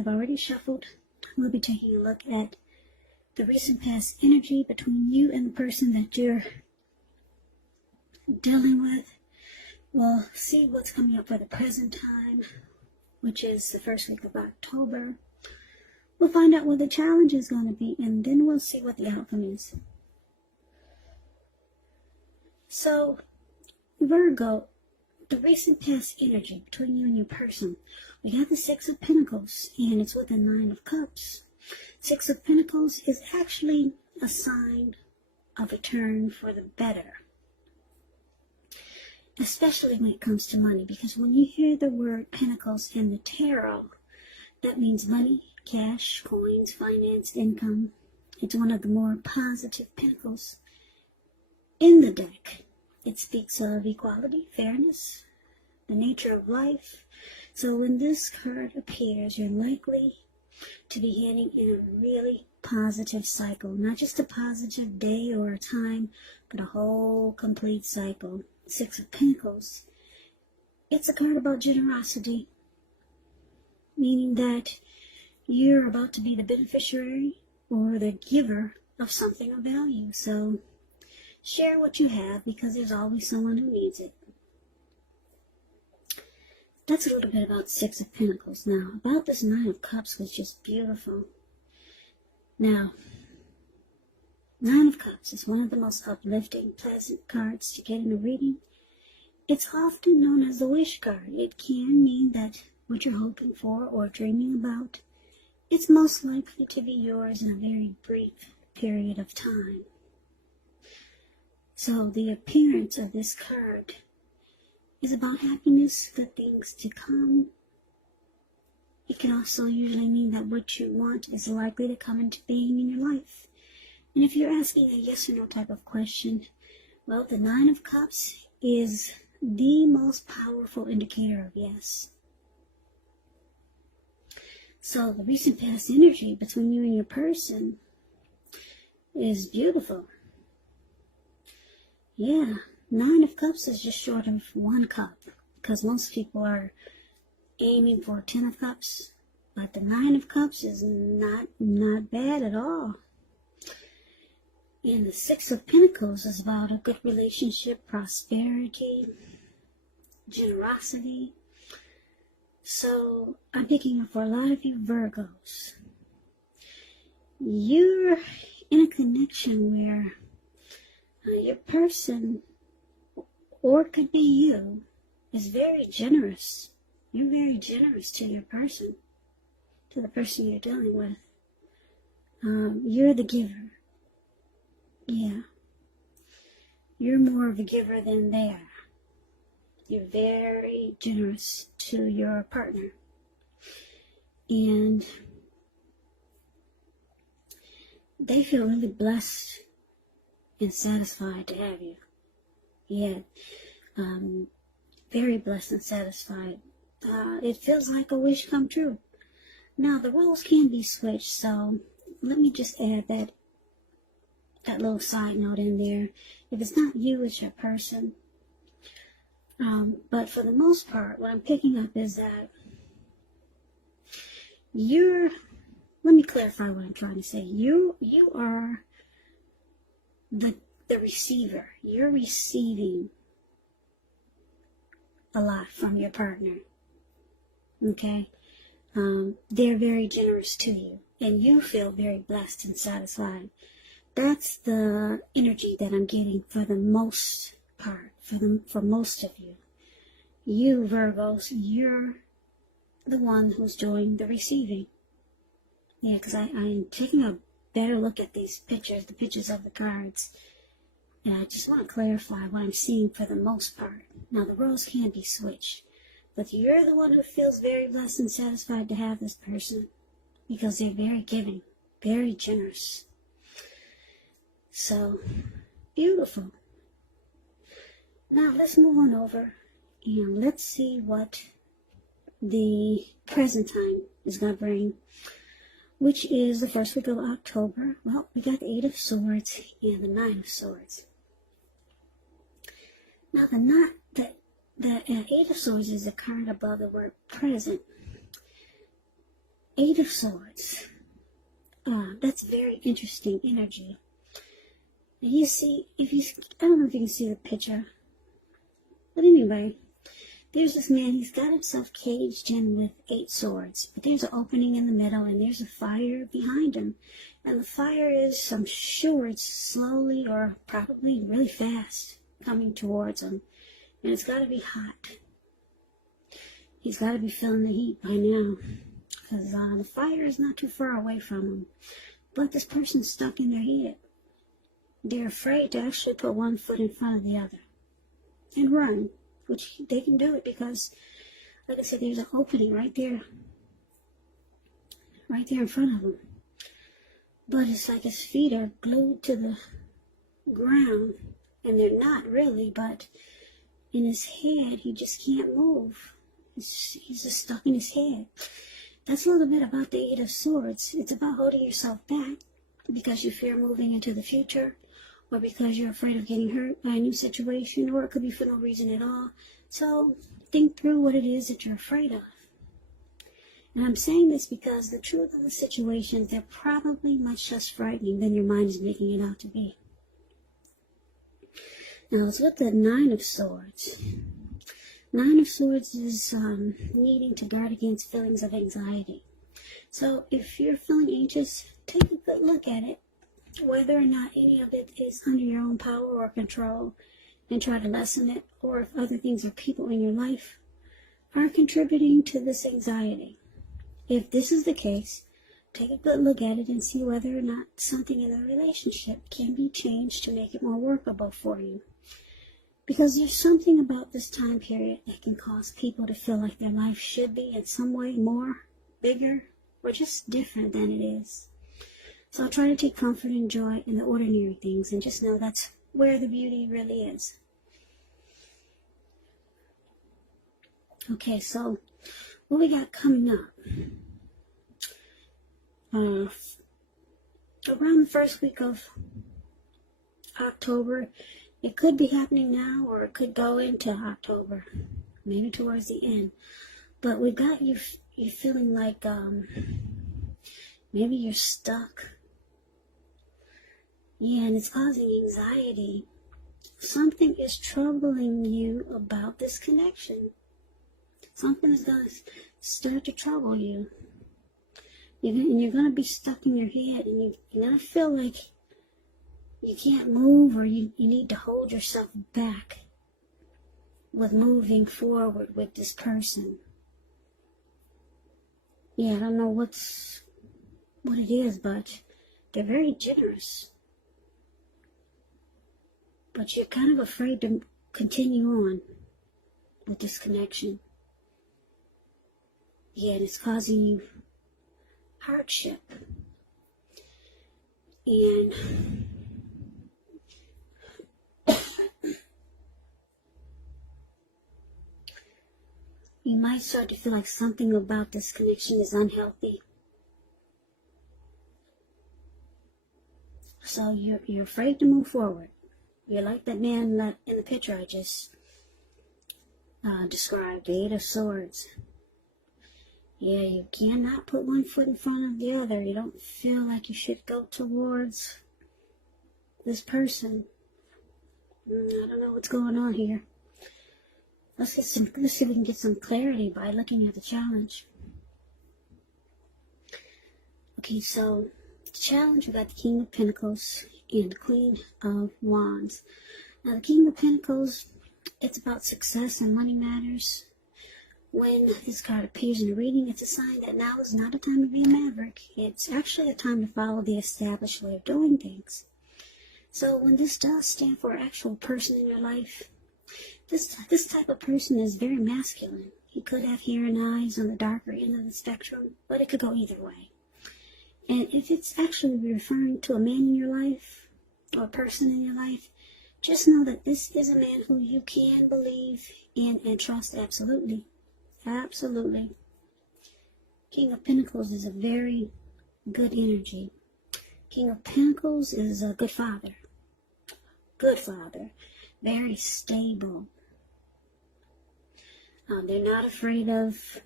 I've already shuffled. We'll be taking a look at the recent past energy between you and the person that you're dealing with. We'll see what's coming up for the present time, which is the first week of October. We'll find out what the challenge is going to be, and then we'll see what the outcome is. So, Virgo, the recent past energy between you and your person. We got the Six of Pentacles, and it's with the Nine of Cups. Six of Pentacles is actually a sign of a turn for the better, especially when it comes to money, because when you hear the word Pentacles in the tarot, that means money, cash, coins, finance, income. It's one of the more positive pentacles in the deck. It speaks of equality, fairness, the nature of life. So when this card appears, you're likely to be heading in a really positive cycle. Not just a positive day or a time, but a whole complete cycle. Six of Pentacles. It's a card about generosity, meaning that you're about to be the beneficiary or the giver of something of value. So share what you have, because there's always someone who needs it. That's a little bit about Six of Pentacles. Now, about this Nine of Cups was just beautiful. Now, Nine of Cups is one of the most uplifting, pleasant cards to get in a reading. It's often known as the wish card. It can mean that what you're hoping for or dreaming about, it's most likely to be yours in a very brief period of time. So the appearance of this card is about happiness, good things to come. It can also usually mean that what you want is likely to come into being in your life. And if you're asking a yes or no type of question, well, the Nine of Cups is the most powerful indicator of yes. So the recent past energy between you and your person is beautiful. Yeah, Nine of Cups is just short of one cup, because most people are aiming for 10 of Cups, but the Nine of Cups is not bad at all. And the Six of Pentacles is about a good relationship, prosperity, generosity. So I'm picking up for a lot of you Virgos. You're in a connection where your person, or it could be you, is very generous. You're very generous to your person, to the person you're dealing with. You're the giver. Yeah. You're more of a giver than they are. You're very generous to your partner. And they feel really blessed and satisfied to have you. Yeah. Very blessed and satisfied. It feels like a wish come true. Now, the roles can be switched, so let me just add that little side note in there. If it's not you, it's your person. But for the most part, what I'm picking up is that let me clarify what I'm trying to say. You are the receiver. You're receiving a lot from your partner. Okay? They're very generous to you, and you feel very blessed and satisfied. That's the energy that I'm getting for the most part, for most of you. You Virgos, you're the one who's doing the receiving. Yeah, because I'm taking a better look at these pictures, the pictures of the cards. And I just want to clarify what I'm seeing for the most part. Now, the roles can be switched, but you're the one who feels very blessed and satisfied to have this person, because they're very giving, very generous. So, beautiful. Now, let's move on over and let's see what the present time is going to bring, which is the first week of October. Well, we got the Eight of Swords and the Nine of Swords. Now, the Eight of Swords is a card above the word present. Eight of Swords. That's very interesting energy. And you see, I don't know if you can see the picture, but anyway, there's this man, he's got himself caged in with 8 swords, but there's an opening in the middle, and there's a fire behind him. And the fire is, I'm sure it's slowly or probably really fast coming towards him. And it's got to be hot. He's got to be feeling the heat by now, because the fire is not too far away from him. But this person's stuck in their head. They're afraid to actually put one foot in front of the other and run. Which they can do it because, like I said, there's an opening right there in front of him. But it's like his feet are glued to the ground, and they're not really, but in his head, he just can't move. He's just stuck in his head. That's a little bit about the Eight of Swords. It's about holding yourself back because you fear moving into the future, or because you're afraid of getting hurt by a new situation, or it could be for no reason at all. So think through what it is that you're afraid of. And I'm saying this because the truth of the situations, they're probably much less frightening than your mind is making it out to be. Now, it's with the Nine of Swords. Nine of Swords is needing to guard against feelings of anxiety. So if you're feeling anxious, take a good look at it, whether or not any of it is under your own power or control, and try to lessen it, or if other things or people in your life are contributing to this anxiety. If this is the case, take a good look at it and see whether or not something in the relationship can be changed to make it more workable for you. Because there's something about this time period that can cause people to feel like their life should be in some way more, bigger, or just different than it is. So try to take comfort and joy in the ordinary things, and just know that's where the beauty really is. Okay, so what we got coming up? Around the first week of October, it could be happening now, or it could go into October, maybe towards the end. But we got you feeling like maybe you're stuck. Yeah, and it's causing anxiety. Something is troubling you about this connection. Something is going to start to trouble you. And you're going to be stuck in your head, and you're going to feel like you can't move, or you need to hold yourself back with moving forward with this person. Yeah, I don't know what it is, but they're very generous. But you're kind of afraid to continue on with this connection. Yeah, and it's causing you hardship. And you might start to feel like something about this connection is unhealthy. So you're afraid to move forward. You're like that man in the picture I just described, the Eight of Swords. Yeah, you cannot put one foot in front of the other. You don't feel like you should go towards this person. I don't know what's going on here. Let's see if we can get some clarity by looking at the challenge. Okay, so the challenge, we got the King of Pentacles and the Queen of Wands. Now, the King of Pentacles, it's about success and money matters. When this card appears in a reading, it's a sign that now is not a time to be a maverick. It's actually a time to follow the established way of doing things. So when this does stand for an actual person in your life, this type of person is very masculine. He could have hair and eyes on the darker end of the spectrum, but it could go either way. And if it's actually referring to a man in your life, or a person in your life, just know that this is a man who you can believe in and trust absolutely. Absolutely. King of Pentacles is a very good energy. King of Pentacles is a good father. Good father. Very stable. They're not afraid of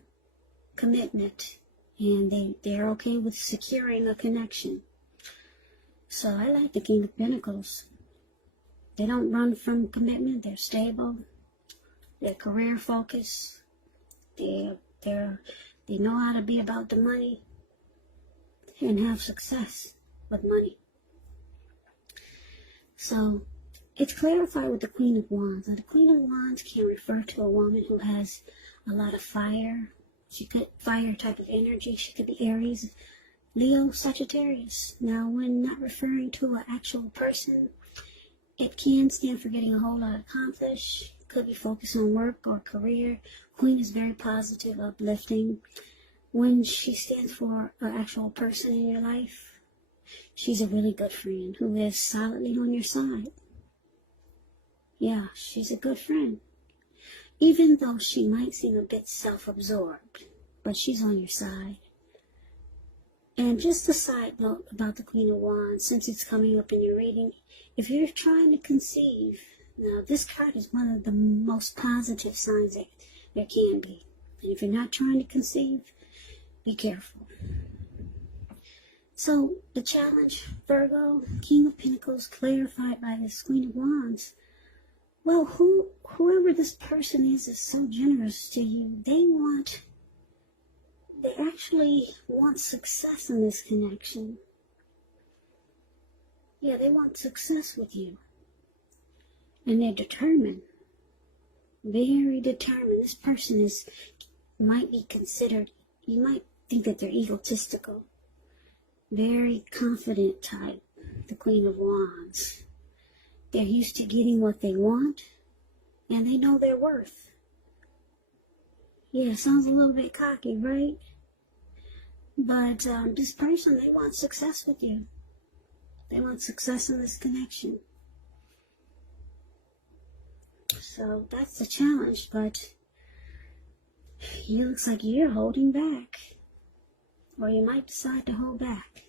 commitment. and they're okay with securing a connection. So I like the King of Pentacles. They don't run from commitment. They're stable. They're career focused. They know how to be about the money and have success with money. So it's clarified with the Queen of Wands. Now, the Queen of Wands can refer to a woman who has a lot of fire. She could fire type of energy. She could be Aries, Leo, Sagittarius. Now, when not referring to an actual person, it can stand for getting a whole lot accomplished. Could be focused on work or career. Queen is very positive, uplifting. When she stands for an actual person in your life, she's a really good friend who is solidly on your side. Yeah, she's a good friend. Even though she might seem a bit self-absorbed, but she's on your side. And just a side note about the Queen of Wands, since it's coming up in your reading, if you're trying to conceive, now this card is one of the most positive signs that there can be. And if you're not trying to conceive, be careful. So the challenge, Virgo, King of Pentacles, clarified by this Queen of Wands. Well, whoever this person is so generous to you, they actually want success in this connection. Yeah, they want success with you. And they're determined. Very determined. This person might be considered, you might think that they're egotistical. Very confident type, the Queen of Wands. They're used to getting what they want, and they know their worth. Yeah, sounds a little bit cocky, right? But this person, they want success with you. They want success in this connection. So that's the challenge, but it looks like you're holding back. Or you might decide to hold back.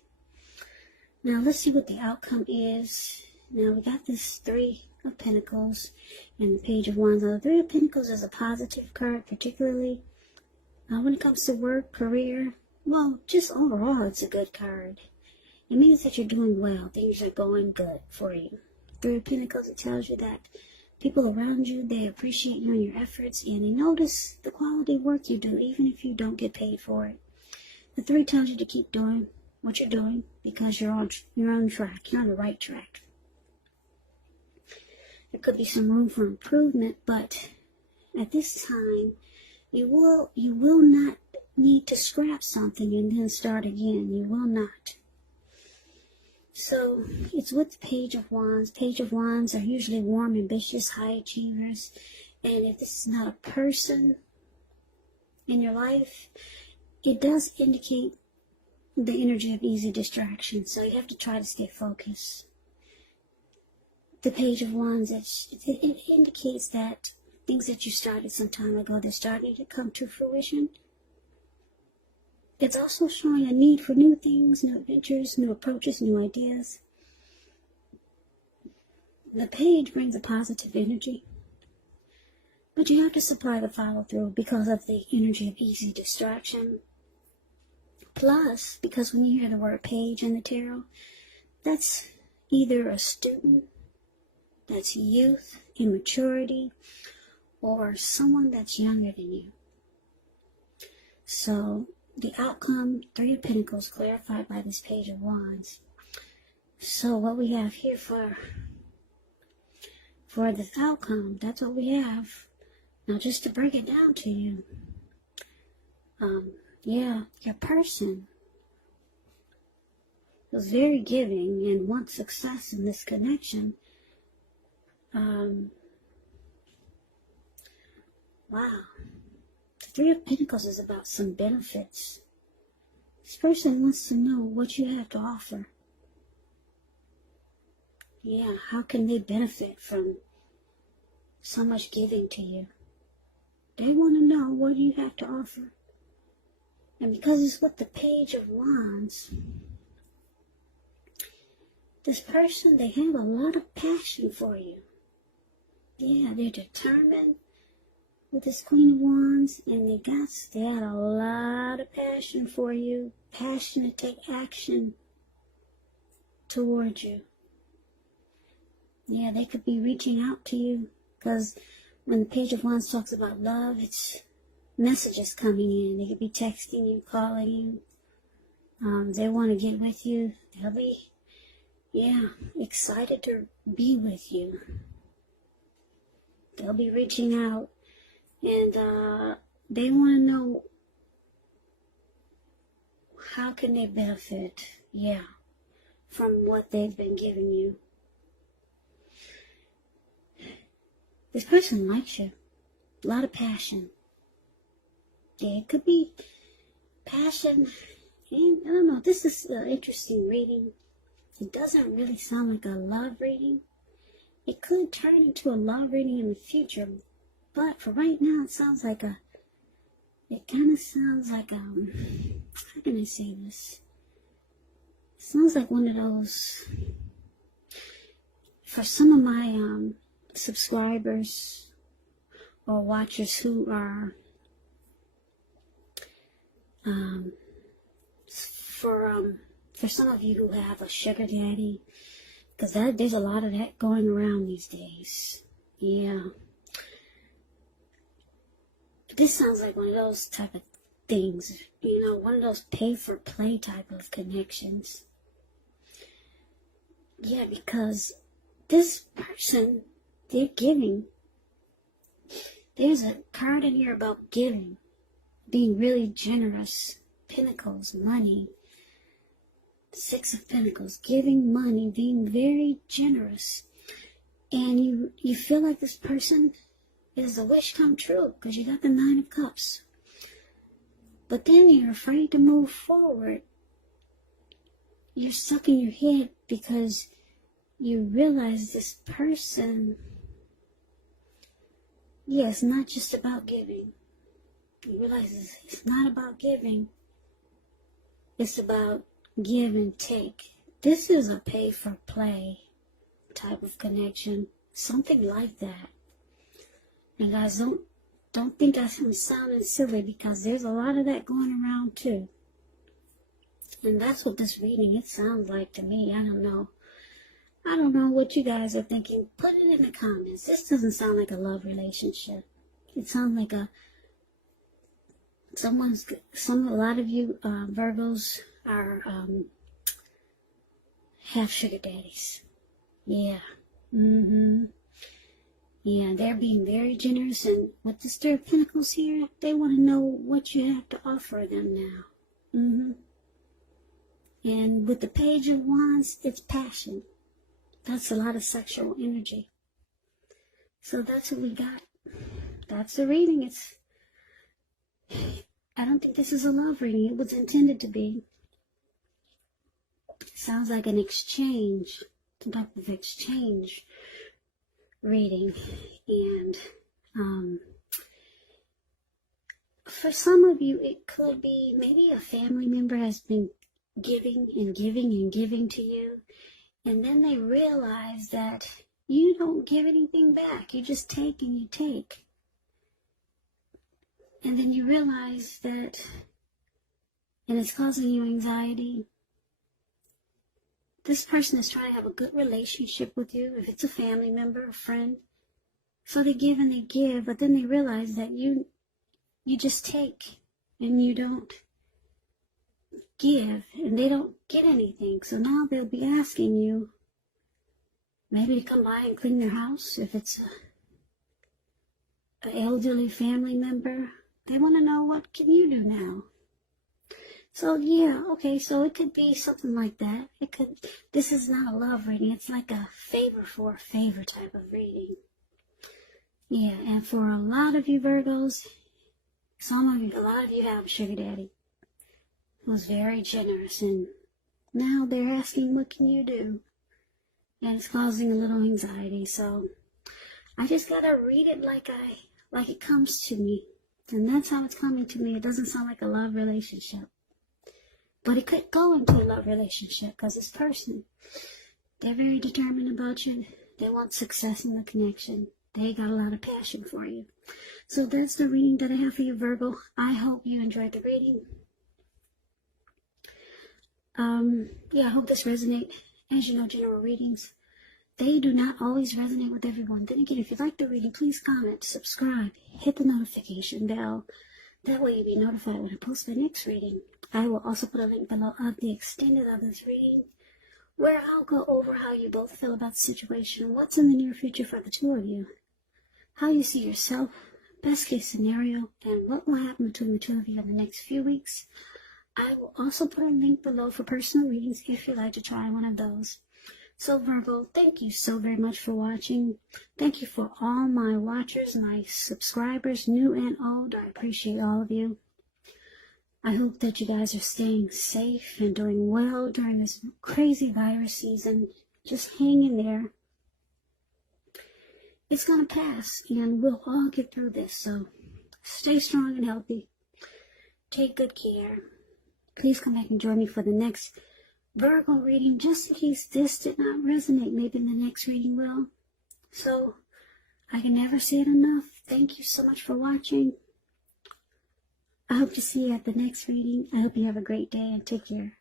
Now let's see what the outcome is. Now we got this Three of Pentacles and the Page of Wands. Now the Three of Pentacles is a positive card, particularly when it comes to work, career. Well, just overall it's a good card. It means that you're doing well. Things are going good for you. Three of Pentacles, it tells you that people around you, they appreciate you and your efforts, and they notice the quality work you do, even if you don't get paid for it. The Three tells you to keep doing what you're doing because you're on track. You're on the right track. There could be some room for improvement, but at this time, you will not need to scrap something and then start again. You will not. So it's with the Page of Wands. Page of Wands are usually warm, ambitious, high achievers. And if this is not a person in your life, it does indicate the energy of easy distraction. So you have to try to stay focused. The Page of Wands, it indicates that things that you started some time ago, they're starting to come to fruition. It's also showing a need for new things, new adventures, new approaches, new ideas. The Page brings a positive energy, but you have to supply the follow-through because of the energy of easy distraction. Plus, because when you hear the word page in the tarot, that's either a student, that's youth, immaturity, or someone that's younger than you. So the outcome, Three of Pentacles, clarified by this Page of Wands. So what we have here for this outcome, that's what we have. Now just to break it down to you, yeah, your person was very giving and wants success in this connection. Wow. The Three of Pentacles is about some benefits. This person wants to know what you have to offer. Yeah, how can they benefit from so much giving to you? They want to know what you have to offer. And because it's with the Page of Wands, this person, they have a lot of passion for you. Yeah, they're determined. with this Queen of Wands, and they had a lot of passion for you, passion to take action towards you. Yeah, they could be reaching out to you, because when the Page of Wands talks about love, it's messages coming in. They could be texting you, calling you. They want to get with you. They'll be, excited to be with you. They'll be reaching out, and they want to know how can they benefit, from what they've been giving you. This person likes you. A lot of passion. Yeah, it could be passion. And I don't know, this is an interesting reading. It doesn't really sound like a love reading. It could turn into a love reading in the future, but for right now, it kind of sounds like, how can I say this? It sounds like one of those, for some of my subscribers or watchers who are, for some of you who have a sugar daddy, because there's a lot of that going around these days. Yeah. This sounds like one of those type of things, one of those pay-for-play type of connections. Yeah, because this person, they're giving. There's a card in here about giving, being really generous. Pentacles, money. Six of Pentacles, giving money, being very generous. And you feel like this person is a wish come true because you got the Nine of Cups. But then you're afraid to move forward. You're stuck in your head because you realize this person, it's not just about giving. You realize it's not about giving. It's about give and take. This is a pay-for-play type of connection. Something like that. And guys, don't think I'm sounding silly, because there's a lot of that going around too. And that's what this reading, it sounds like to me. I don't know what you guys are thinking. Put it in the comments. This doesn't sound like a love relationship. It sounds like a lot of you Virgos are have sugar daddies. Yeah. Yeah, they're being very generous, and with the Star of Pentacles here, they want to know what you have to offer them now. And with the Page of Wands, it's passion. That's a lot of sexual energy. So that's what we got. That's the reading. I don't think this is a love reading. It was intended to be. Sounds like an exchange, some type of exchange reading. And for some of you, it could be maybe a family member has been giving and giving and giving to you, and then they realize that you don't give anything back. You just take and you take. And then you realize that, and it's causing you anxiety. This person is trying to have a good relationship with you, if it's a family member, a friend. So they give and they give, but then they realize that you just take and you don't give, and they don't get anything. So now they'll be asking you maybe to come by and clean their house. If it's an elderly family member, they want to know, what can you do now? So so it could be something like that. This is not a love reading. It's like a favor for a favor type of reading. Yeah, and for a lot of you Virgos, a lot of you have a sugar daddy who's very generous, and now they're asking, what can you do? And it's causing a little anxiety. So I just gotta read it like it comes to me. And that's how it's coming to me. It doesn't sound like a love relationship. But it could go into a love relationship, because this person, they're very determined about you. They want success in the connection. They got a lot of passion for you. So that's the reading that I have for you, Virgo. I hope you enjoyed the reading. Yeah, I hope this resonates. As you know, general readings, they do not always resonate with everyone. Then again, if you like the reading, please comment, subscribe, hit the notification bell. That way you'll be notified when I post my next reading. I will also put a link below of the extended of this reading, where I'll go over how you both feel about the situation, what's in the near future for the two of you, how you see yourself, best case scenario, and what will happen between the two of you in the next few weeks. I will also put a link below for personal readings if you'd like to try one of those. So Virgo, thank you so very much for watching. Thank you for all my watchers, my subscribers, new and old. I appreciate all of you. I hope that you guys are staying safe and doing well during this crazy virus season. Just hang in there. It's going to pass, and we'll all get through this. So stay strong and healthy. Take good care. Please come back and join me for the next Virgo reading, just in case this did not resonate. Maybe the next reading will. So I can never say it enough. Thank you so much for watching. I hope to see you at the next reading. I hope you have a great day and take care.